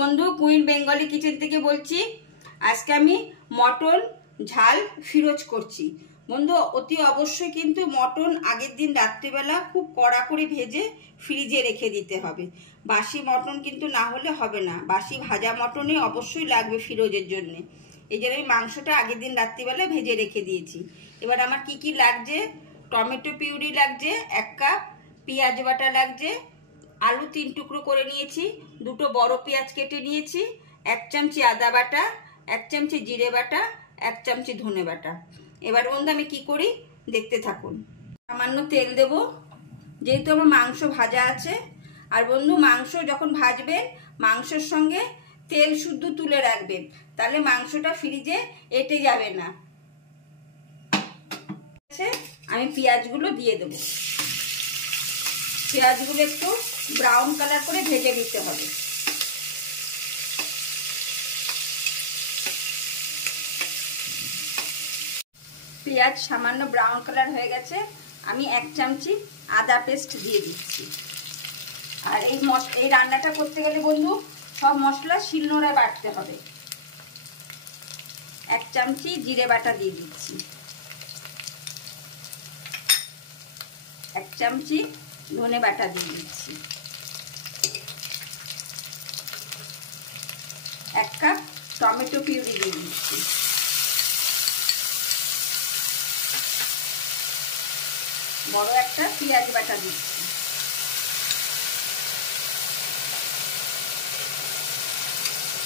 বন্ধু, queen Bengali kitchen থেকে বলছি। আজকে আমি মটন ঝাল ফিরোজ করছি। বন্ধু, অতি অবশ্যই কিন্তু মটন আগের দিন রাত্রিবেলা খুব কড়া করে ভেজে ফ্রিজে রেখে দিতে হবে। বাসি মটন কিন্তু না হলে হবে না, বাসি ভাজা মটনই অবশ্যই লাগবে ফিরোজের জন্য। এই জন্য আমি মাংসটা আগের দিন রাত্রিবেলা ভেজে রেখে দিয়েছি। এবার আমার কি কি লাগছে: টমেটো পিউরি লাগছে 1 কাপ, পেঁয়াজ বাটা লাগছে, আলু 3 টুকরো করে নিয়েছি, 2টো বড় পেঁয়াজ কেটে নিয়েছি, 1 চামচি আদা বাটা, 1 চামচি জিরে বাটা, 1 চামচি ধনে বাটা। এবার বন্ধু আমি কি করি দেখতে থাকুন। সামান্য তেল দেব, যেহেতু আমার মাংস ভাজা আছে। আর বন্ধু, মাংস যখন ভাজবেন মাংসের সঙ্গে তেল শুদ্ধ তুলে রাখবেন, তাহলে মাংসটা ফ্রিজে এঁটে যাবে না। আমি পেঁয়াজগুলো দিয়ে দেবো। পেঁয়াজগুলো একটু ব্রাউন কালার করে ভেজে নিতে হবে। পেঁয়াজ সামান্য ব্রাউন কালার হয়ে গেছে, আমি 1 চামচি আদা পেস্ট দিয়ে দিচ্ছি। আর এই রান্নাটা করতে গেলে বন্ধু সব মশলা শিলনোড়ায় বাটতে হবে। 1 চামচি জিরে বাটা দিয়ে দিচ্ছি, 1 চামচি ধনে বাটা দিয়ে দিচ্ছি, 1 কাপ টমেটো পিউরি দিয়ে দিচ্ছি, বড় একটা পেঁয়াজ বাটা দিচ্ছি।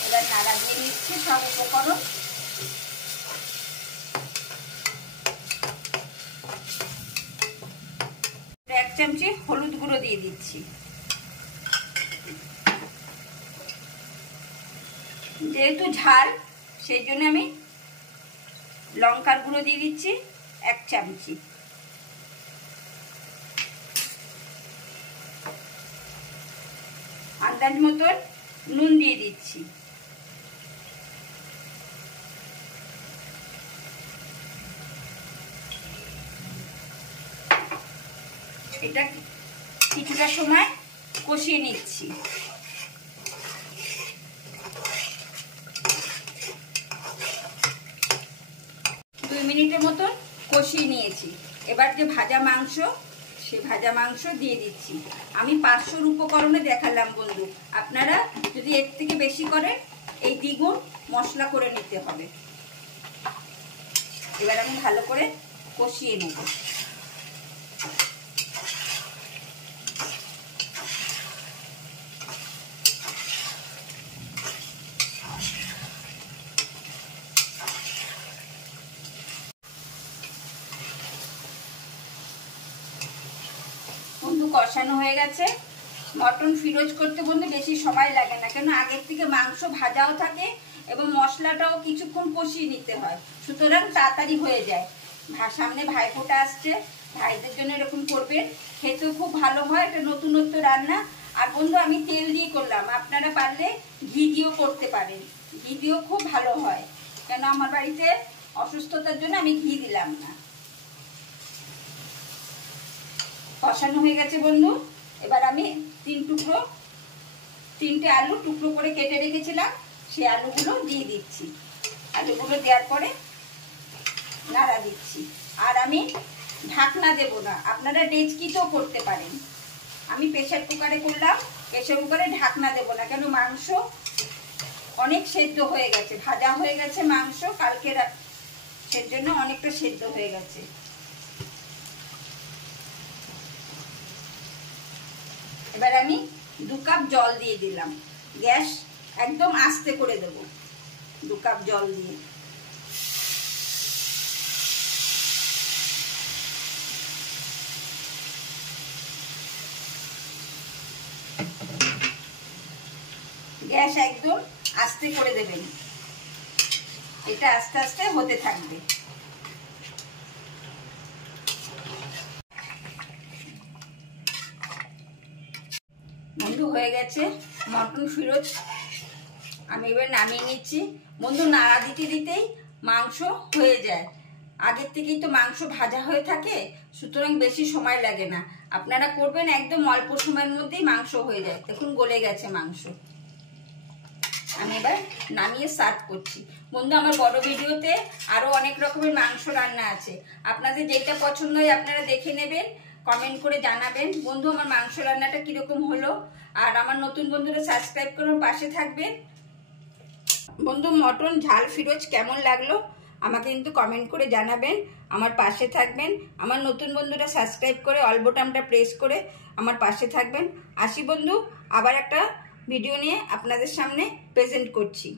এবার নাড়া দিয়ে নিচ্ছি সব উপকরণ। এক চামচি হলুদ গুঁড়ো দিয়ে দিচ্ছি। যেহেতু ঝাল সেই জন্য আমি লঙ্কার গুঁড়ো দিয়ে দিচ্ছি 1 চামচি। আন্দাজ মতন নুন দিয়ে দিচ্ছি। এটা কিছুটা সময় কষিয়ে নিচ্ছি। 2 মিনিটের মতন কষিয়ে নিয়েছি। এবার যে ভাজা মাংস, সেই ভাজা মাংস দিয়ে দিচ্ছি। আমি 500 উপকরণে দেখালাম বন্ধু, আপনারা যদি এর থেকে বেশি করেন এই দ্বিগুণ মশলা করে নিতে হবে। এবার আমি ভালো করে কষিয়ে নেব। বন্ধু কষানো হয়ে গেছে। মটন ফিরোজ করতে বন্ধু বেশি সময় লাগে না, কেন আগের থেকে মাংস ভাজাও থাকে এবং মশলাটাও কিছুক্ষণ কষিয়ে নিতে হয়, সুতরাং তাড়াতাড়ি হয়ে যায়। সামনে ভাইফোঁটা আসছে, ভাইদের জন্য এরকম করবেন, খেতেও খুব ভালো হয়। এটা নতুনত্ব রান্না। আর বন্ধু আমি তেল দিয়ে করলাম, আপনারা পারলে ঘি দিয়েও করতে পারেন, ঘি দিয়েও খুব ভালো হয়। কেন আমার বাড়িতে অসুস্থতার জন্য আমি ঘি দিলাম না। কষানো হয়ে গেছে বন্ধু। এবার আমি 3টে আলু টুকরো করে কেটে রেখেছিলাম, সেই আলুগুলো দিয়ে দিচ্ছি। আলুগুলো দেওয়ার পরে নাড়া দিচ্ছি। আর আমি ঢাকনা দেব না, আপনারা ডেচকিতেও করতে পারেন। আমি প্রেসার কুকারে করলাম, প্রেসার কুকারে ঢাকনা দেব না, কেন মাংস অনেক সেদ্ধ হয়ে গেছে, ভাজা হয়ে গেছে মাংস কালকে, সেই জন্য অনেকটা সেদ্ধ হয়ে গেছে। এবার আমি 2 কাপ জল দিয়ে দিলাম। গ্যাস একদম আস্তে করে দেব। 2 কাপ জল দিয়ে গ্যাস একদম আস্তে করে দেবেন। এটা আস্তে আস্তে হতে থাকবে। বন্ধু হয়ে গেছে মটন ফিরোজ, আমি এবার নামিয়ে নিচ্ছি। বন্ধু নাড়া দিতে দিতেই মাংস হয়ে যায়, আগের থেকেই তো মাংস ভাজা হয়ে থাকে, সুতরাং বেশি সময় লাগে না। আপনারা করবেন একদম অল্প সময়ের মধ্যেই মাংস হয়ে যায়। দেখুন গলে গেছে মাংস। আমি এবার নামিয়ে সার্ভ করছি। বন্ধু, আমার বড় ভিডিওতে আরও অনেক রকমের মাংস রান্না আছে, আপনাদের যেটা পছন্দ হয় আপনারা দেখে নেবেন, কমেন্ট করে জানাবেন বন্ধু আমার মাংস রান্নাটা কীরকম হলো। আর আমার নতুন বন্ধুরা সাবস্ক্রাইব করুন, পাশে থাকবেন। বন্ধু, মটন ঝাল ফিরোজ কেমন লাগলো আমাকে কিন্তু কমেন্ট করে জানাবেন, আমার পাশে থাকবেন। আমার নতুন বন্ধুরা সাবস্ক্রাইব করে অল বোতামটা প্রেস করে আমার পাশে থাকবেন। আসি বন্ধু, আবার একটা ভিডিও নিয়ে আপনাদের সামনে প্রেজেন্ট করছি।